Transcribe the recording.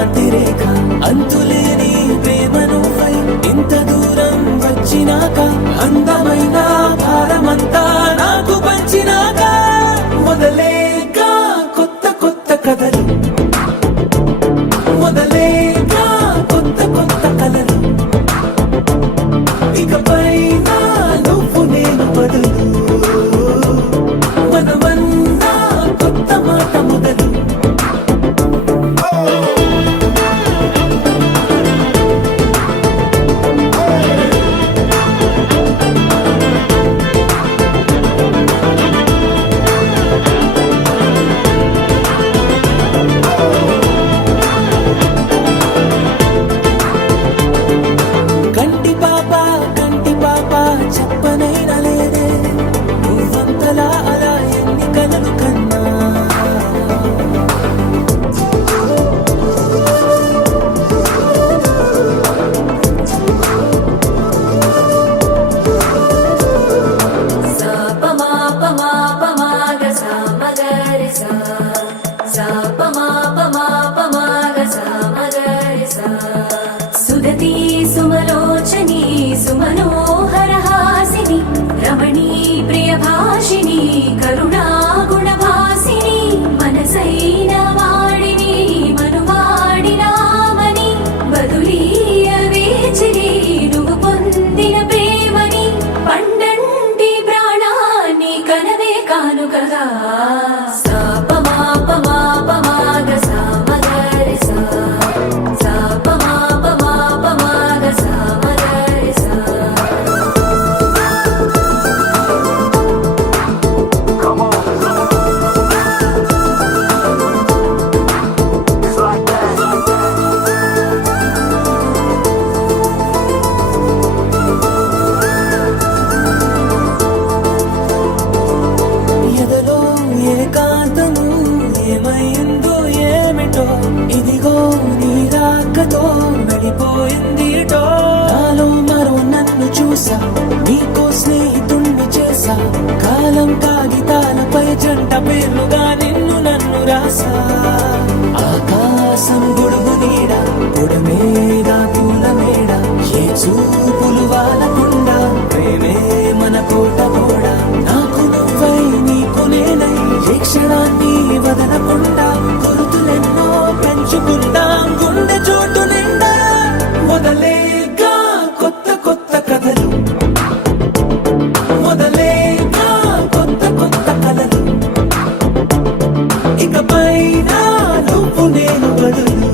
కాంతి రేఖ అంతులేని ప్రేమ నువ్వై ఇంత దూరం వచ్చినాక అందమైన భారమంతా నాకు పంచినాక మొదలేగా కొత్త కొత్త కథలు మొదలేగా కొత్త కొత్త కలలు ఇకపై నువ్వు నేను బదులు మనమన్నా కొత్త మాట మొదలు కంటి పాప చెప్పనైనా లేదే నువ్వంతలా అలా ఎన్ని కలలు కన్నా సుదతి సుమలోచని సుమనోహర హాసిని రమణీ ప్రియ భాషిని కరుణా గుణభాసిని మనసైన వాడిని మనువాడినామని బదులీయ వేచిరి నువ్వు పొందిన ప్రేమని పండంటి ప్రాణాన్ని కనవే కానుకగా ఎదలో ఏకాంతము ఏమైందో ఏమిటో ఇదిగో నీ రాకతో వెళ్ళిపోయిందిటో నాలో మరో నన్ను చూసా నీకో స్నేహితుణ్ణి చేసా కాలం కాగితాలపై జంట పేర్లుగా నిన్ను నన్ను రాసా ఆకాశం గొడుగు నీడ పొడమేగా పూల మేడ ఏ చూపులు వాలకుండా ప్రేమే మన కోట కూడా నాకు నువ్వై నీకు నేనై ఏ క్షణాన్ని వదలకుండా గుర్తులెన్నో పెంచుకుందాం గుండె చోటు నిండా మొదలేగా కొత్త కొత్త కథలు మొదలేగా కొత్త కొత్త కలలు ఇకపై నువ్వు నేను బదులు